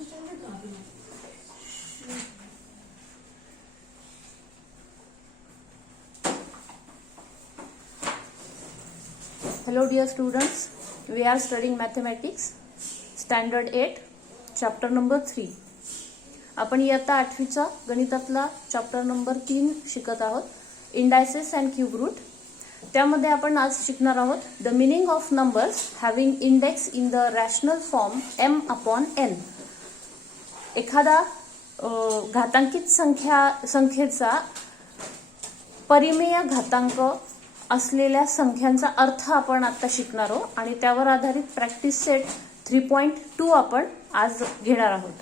Hello dear students, we are studying mathematics standard 8 chapter number 3. आपण इयत्ता 8वीचा गणितातला chapter number 3 शिकत आहोत, इंडायसेस अँड क्यूब रूट. त्यामध्ये आपण आज शिकणार आहोत the meaning of numbers having index in the rational form m/n. एखादा घातांकित संख्येचा परिमेय घातांक असलेल्या संख्यांचा अर्थ आपण आता शिकणार आहोत आणि त्यावर आधारित प्रॅक्टिस सेट 3.2 आपण आज घेणार आहोत.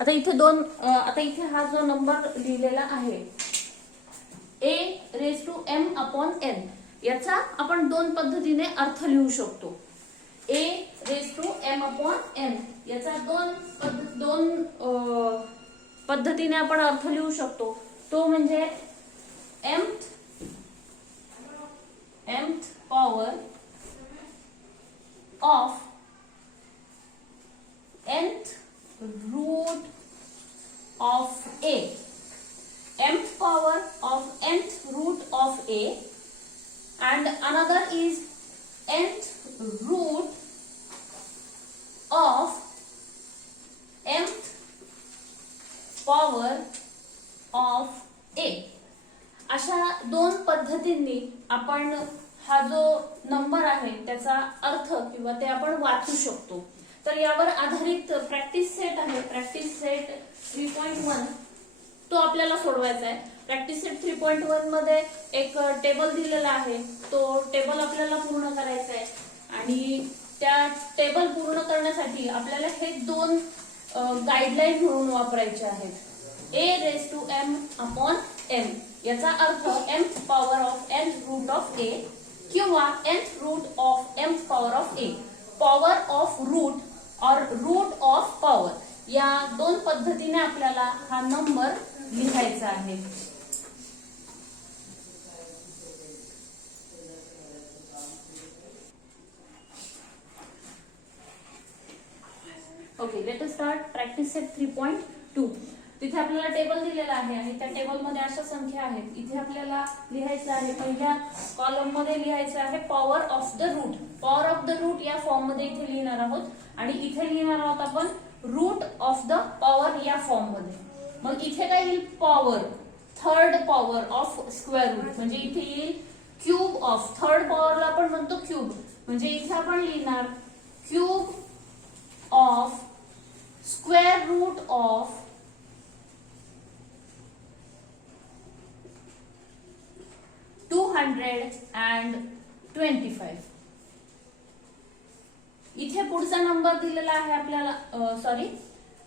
आता इथे हा जो नंबर लिहिलेला आहे a⁻m/n, याचा आपण दोन पद्धतीने अर्थ लिहू शकतो. a⁻m/n याचा दोन पद्धतीने आपण अर्थ लिहू शकतो. तो म्हणजे mth power of nth root of a, mth power of nth root of a, and another is nth root of mth power of a. अशा दोन पद्धतींनी आपण हा जो नंबर आहे त्याचा अर्थ किंवा ते आपण वाचू शकतो. तर यावर आधारित प्रॅक्टिस सेट आहे, प्रॅक्टिस सेट 3.1. तो आपल्याला सोडवायचा आहे. प्रॅक्टिस सेट 3.1 मध्ये एक टेबल दिलेला आहे, तो टेबल आपल्याला पूर्ण करायचा आहे आणि त्या टेबल पूर्ण करण्यासाठी आपल्याला हे दोन गाईडलाईन म्हणून वापरायचे आहेत. a⁻m/n याचा अर्थ mth power of nth root of a किंवा nth root of mth power of a, power of root or root of power, या दोन पद्धतीने आपल्याला हा नंबर लिहायचा आहे. Okay, let us start practice set 3.2. तिथे आपल्याला टेबल दिलेला आहे आणि त्या टेबल मध्ये अशा संख्या आहेत. इथे आपल्याला लिहायचं आहे, पहिल्या कॉलम मध्ये लिहायचं आहे power of the root. Power of the root या फॉर्म मध्ये इथे लिहिणार आहोत आणि इथे लिहिणार आहोत आपण रूट ऑफ द पॉवर या फॉर्म मध्ये. मग इथे काय येईल? Power, third power of square root, म्हणजे इथे येईल क्यूब ऑफ. थर्ड पॉवरला आपण म्हणतो क्यूब, म्हणजे इथे आपण लिहिणार cube of square root of 225. इथे पुढचा नंबर दिलेला आहे आपल्याला,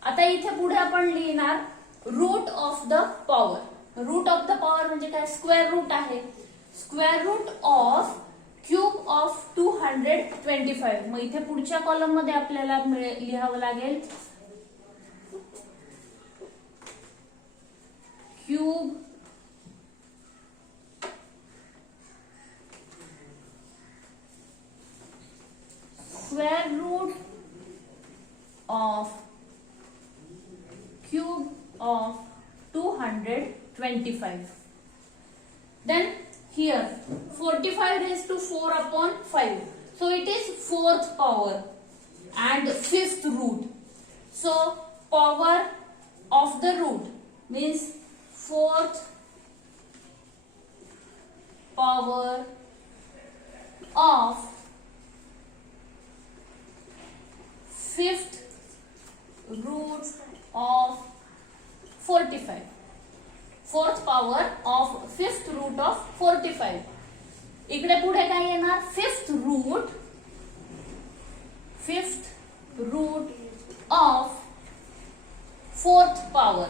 आता इथे पुढे आपण लिहिणार root of the power. Root of the power म्हणजे काय? स्क्वेअर रूट आहे. Square root of cube of 225. मग इथे पुढच्या कॉलम मध्ये आपल्याला लिहावं लागेल cube square root of cube of 225. Then here 45 raised to 4/5, so it is fourth power and fifth root. So power of the root means fourth power of fifth root of 45. Fourth power of fifth root of 45. इकडे पुढे काय येणार? fifth root of fourth power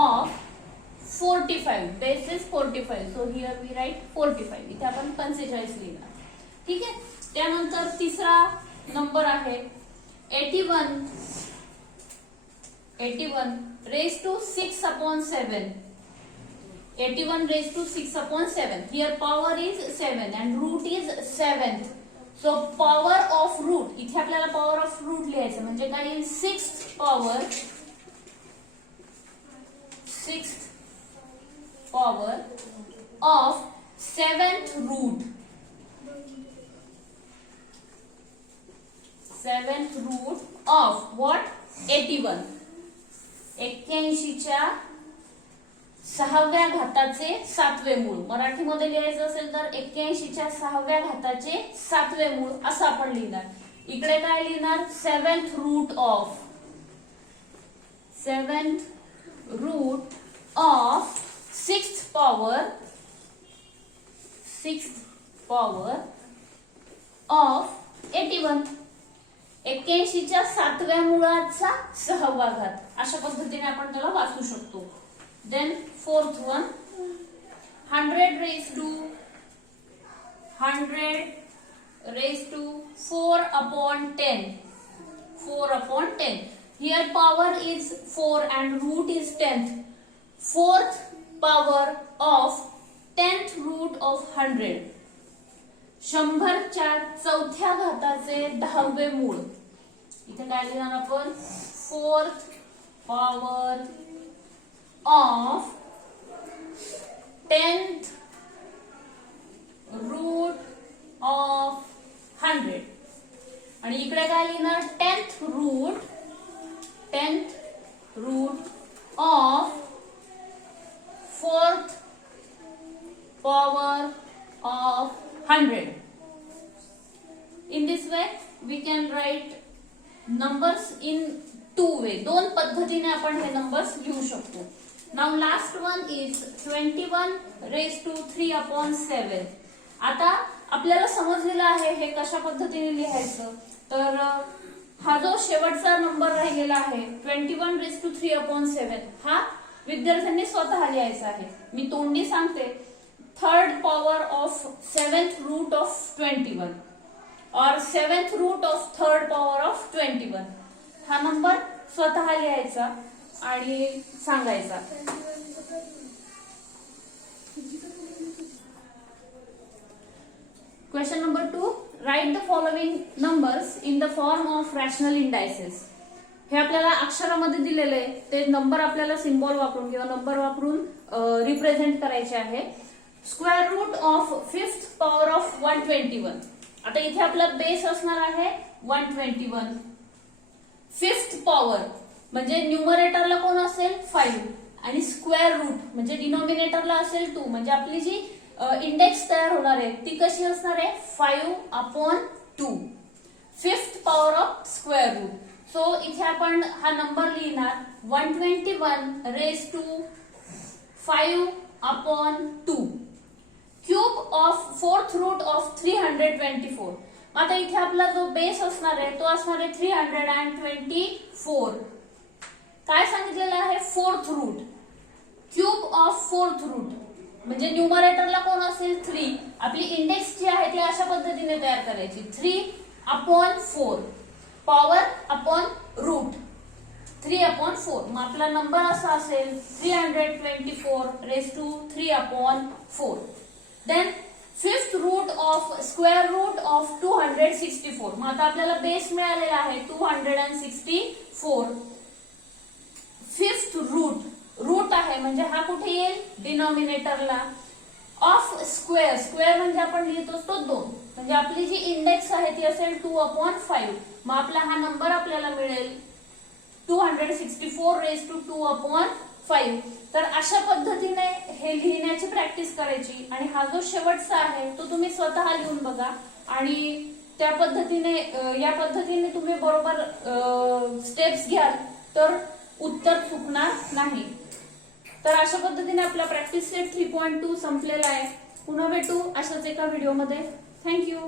of 45. Base is 45, so here we write 45. इथे आपण 45 लिहिणार. ठीक आहे. त्यानंतर तिसरा नंबर आहे 81 raised to 6/7. 81 raised to 6/7. Here power is 7 and root is 7th. So power of root, इथे आपल्याला पॉवर ऑफ रूट लिहायचं म्हणजे काय येईल, sixth power of seventh root of what 81, 81च्या 6व्या घाताचे 7वे मूळ. मराठीमध्ये लिहायचं असेल तर 81च्या 6व्या घाताचे 7वे मूळ असं आपण लिहिणार. इकडे काय लिहिणार, seventh root of sixth power of 81, 81च्या 7व्या मुळाचा 6वा घात. अशा पद्धतीने आपण त्याला वाचू शकतो. Then fourth one, 100 raised to 4 upon 10. Here power is 4 and root is 10th. Fourth power of 10th root of 100. 100च्या 4थ्या घाताचे 10वे मूळ. इथे काय लिहिणार आपण, fourth power of 10th root of 100. आणि इकडे काय लिहिणार, 10th root of fourth power of 100. In this way we can write numbers in two way. दोन पद्धतीने आपण हे नंबर्स लिहू शकतो. Now last one is 21 raised to 3 upon 7. आता आपल्याला समजलेलं आहे हे कशा पद्धतीने लिहायचं. तर हा जो शेवटचा नंबर राहिलेला आहे 21 raised to 3 upon 7 हा विद्यार्थ्यांनी स्वतः लिहायचा आहे. मी तोंडी सांगते, third power of 7th root of 21 और 7th root of third power of 21 हा नंबर स्वतः लिहायचा आणि सांगायचा. Question number 2, write the following numbers in the form of rational indices. हे आपल्याला अक्षरामध्ये दिलेले आहे, ते नंबर आपल्याला सिम्बॉल वापरून किंवा नंबर वापरून रिप्रेझेंट करायचे आहे. Square root of 5th power of 121. आता इथे आपला बेस असणार आहे 121. 5th पॉवर म्हणजे न्यूमरेटरला कोण असेल 5 आणि स्क्वेअर रूट म्हणजे डिनॉमिनेटरला असेल 2. म्हणजे आपली जी इंडेक्स तयार होणार आहे ती कशी असणार आहे, 5 upon 2. 5th power of square root. So इथे आपण हा नंबर लिहिणार 121 raised to 5 upon 2. Cube of 4th root of 324. आता इथे आपला जो बेस असणार आहे तो असणार आहे 324. काय सांगितलेलं आहे, 4th route. Cube of 4th route म्हणजे न्यूमरेटरला कोण असेल 3. आपली इंडेक्स जी आहे ती अशा पद्धतीने तयार करायची 3 upon 4. Power upon root 3 upon 4. मग आपला नंबर असा असेल 324 raised to 3 upon 4. Then 5th root of square root of 264. मग आता आपल्याला बेस मिळालेला आहे 264. 5th रूट आहे म्हणजे हा कुठे येईल, डिनॉमिनेटरला. ऑफ स्क्वेअर म्हणजे आपण लिहितो तो 2. म्हणजे आपली जी इंडेक्स आहे ती असेल 2 upon 5. मग आपला हा नंबर आपल्याला मिळेल 264 raised to 2 upon 5. तर अशा पद्धतीने हे लिहिण्याची प्रॅक्टिस करायची आणि हा जो शेवटचा आहे तो तुम्ही स्वतः लिहून बघा आणि त्या पद्धतीने या पद्धतीने तुम्ही बरोबर स्टेप्स घ्याल तर उत्तर चुकणार नाही. तर अशा पद्धतीने आपला प्रॅक्टिस सेट 3.2 संपलेला आहे. पुन्हा भेटू अशाच एका व्हिडिओमध्ये. थँक्यू.